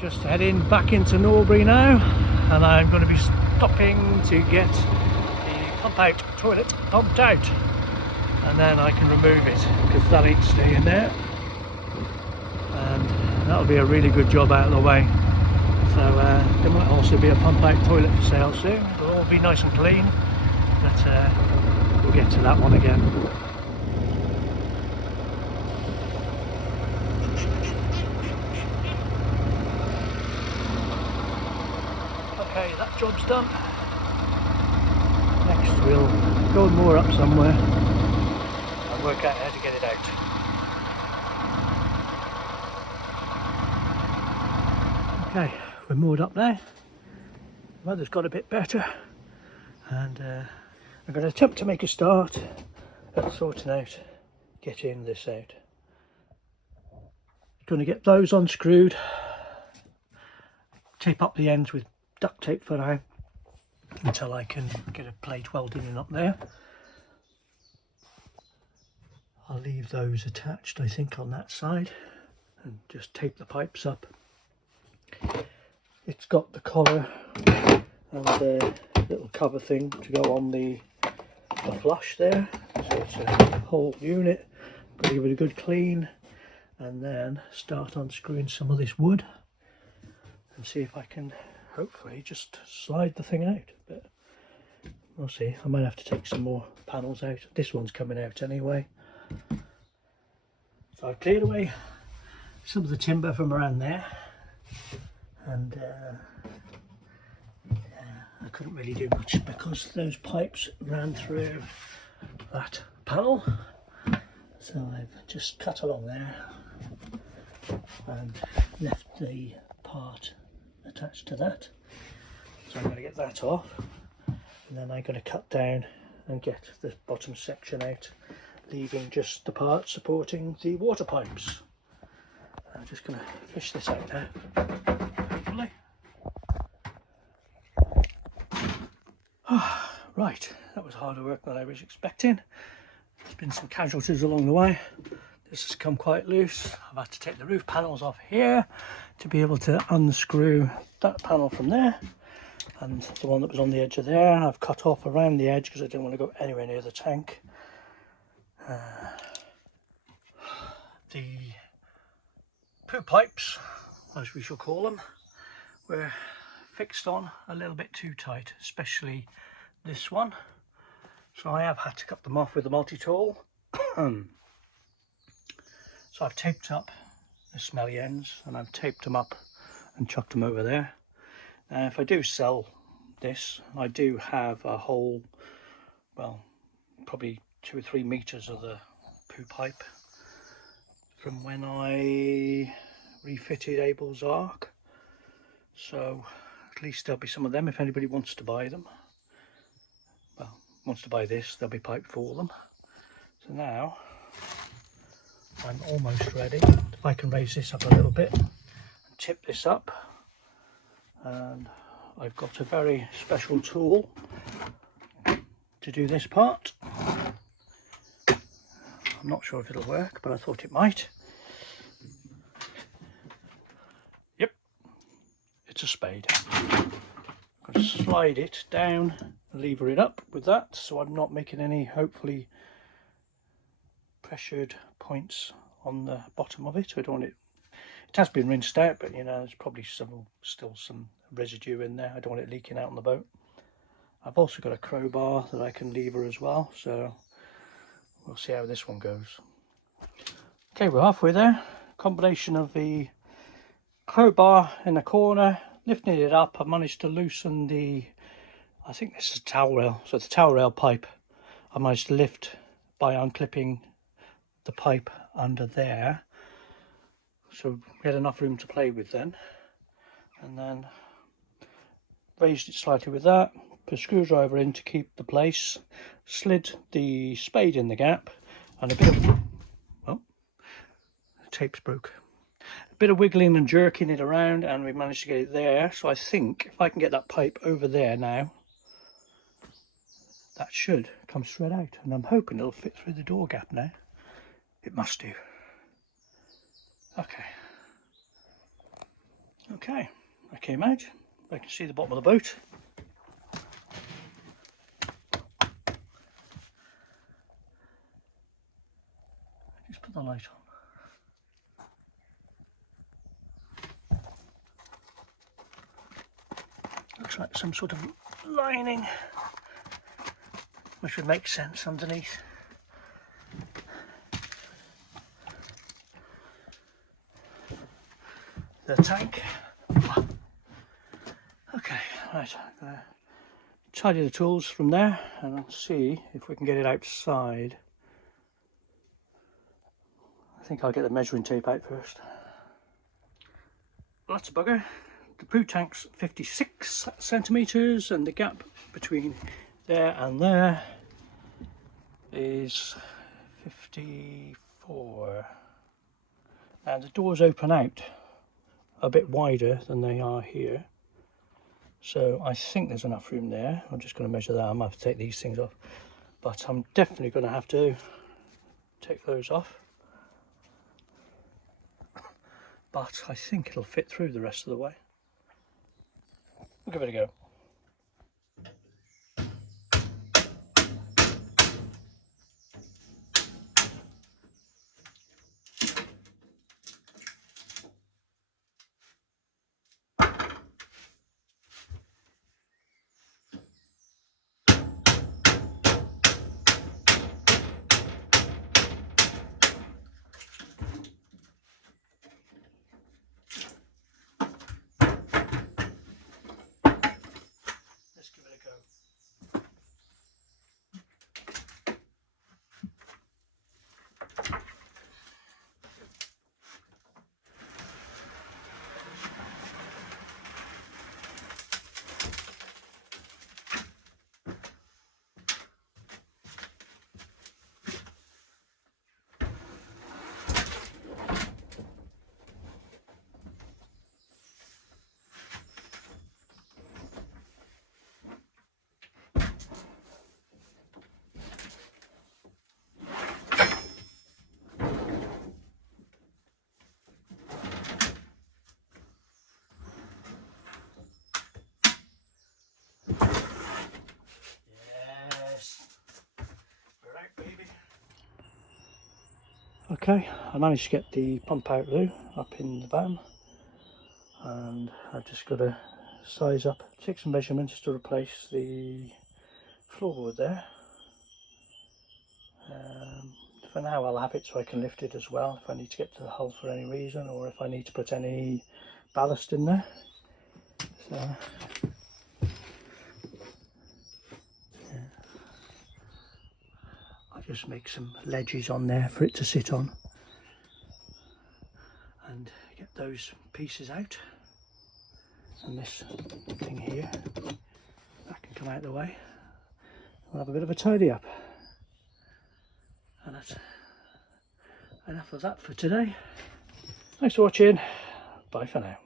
Just heading back into Norbury now, and I'm going to be stopping to get the pump out toilet pumped out, and then I can remove it because that ain't staying there, and that'll be a really good job out of the way. So there might also be a pump out toilet for sale soon. It'll all be nice and clean, but we'll get to that one again. Okay, that job's done. Next we'll go and moor up somewhere and work out how to get it out. Okay, we're moored up now. The weather's got a bit better, and I'm going to attempt to make a start at sorting out getting this out. Going to get those unscrewed, tape up the ends with duct tape for now until I can get a plate welded in up there. I'll leave those attached, I think, on that side and just tape the pipes up. It's got the collar and the little cover thing to go on the flush there, so it's a whole unit. I'm going to give it a good clean and then start unscrewing some of this wood and see if I can hopefully just slide the thing out. But we'll see. I might have to take some more panels out. This one's coming out anyway. So I've cleared away some of the timber from around there, and I couldn't really do much because those pipes ran through that panel. So I've just cut along there and left the part attached to that. So I'm going to get that off, and then I'm going to cut down and get the bottom section out, leaving just the part supporting the water pipes. I'm just going to fish this out now, hopefully. Right, that was harder work than I was expecting. There's been some casualties along the way. This has come quite loose. I've had to take the roof panels off here to be able to unscrew that panel from there, and the one that was on the edge of there I've cut off around the edge because I didn't want to go anywhere near the tank. The poo pipes, as we shall call them, were fixed on a little bit too tight, especially this one. So I have had to cut them off with a multi-tool. So I've taped up the smelly ends, and I've taped them up and chucked them over there. Now if I do sell this, I do have a whole, well, probably 2 or 3 meters of the poo pipe from when I refitted Abel's Ark. So at least there'll be some of them if anybody wants to buy them. Well, wants to buy this, there'll be pipe for them. So now I'm almost ready. If I can raise this up a little bit and tip this up, and I've got a very special tool to do this part. I'm not sure if it'll work, but I thought it might. Yep, it's a spade. I'm going to slide it down and lever it up with that, so I'm not making any, hopefully, pressured points on the bottom of it. I don't want it. It has been rinsed out, but you know, there's probably still some residue in there. I don't want it leaking out on the boat. I've also got a crowbar that I can lever as well, so we'll see how this one goes. Okay, we're halfway there. Combination of the crowbar in the corner, lifting it up, I've managed to loosen the, I think this is a towel rail, so the towel rail pipe I managed to lift by unclipping the pipe under there, so we had enough room to play with then, and then raised it slightly with that, put a screwdriver in to keep the place, slid the spade in the gap, and a bit of, well, the tape's broke, a bit of wiggling and jerking it around, and we managed to get it there. So I think if I can get that pipe over there now, that should come straight out, and I'm hoping it'll fit through the door gap now. It must do. Okay, Okay, I came out. I can see the bottom of the boat. Just put the light on. Looks like some sort of lining, which would make sense underneath. The tank. Okay, right, I'm gonna tidy the tools from there and I'll see if we can get it outside. I think I'll get the measuring tape out first. Well, that's a bugger. The poo tank's 56 centimetres and the gap between there and there is 54. And the doors open out a bit wider than they are here, so I think there's enough room there. I'm just going to measure that. I might have to take these things off, but I'm definitely going to have to take those off. But I think it'll fit through the rest of the way. We'll give it a go. Let's give it a go. Okay, I managed to get the pump out loo up in the van, and I've just got to size up, take some measurements to replace the floorboard there. For now I'll have it so I can lift it as well if I need to get to the hull for any reason, or if I need to put any ballast in there. So, yeah. I'll just make some ledges on there for it to sit on and get those pieces out, and this thing here that can come out of the way. We'll have a bit of a tidy up, and that's enough of that for today. Thanks for watching. Bye for now.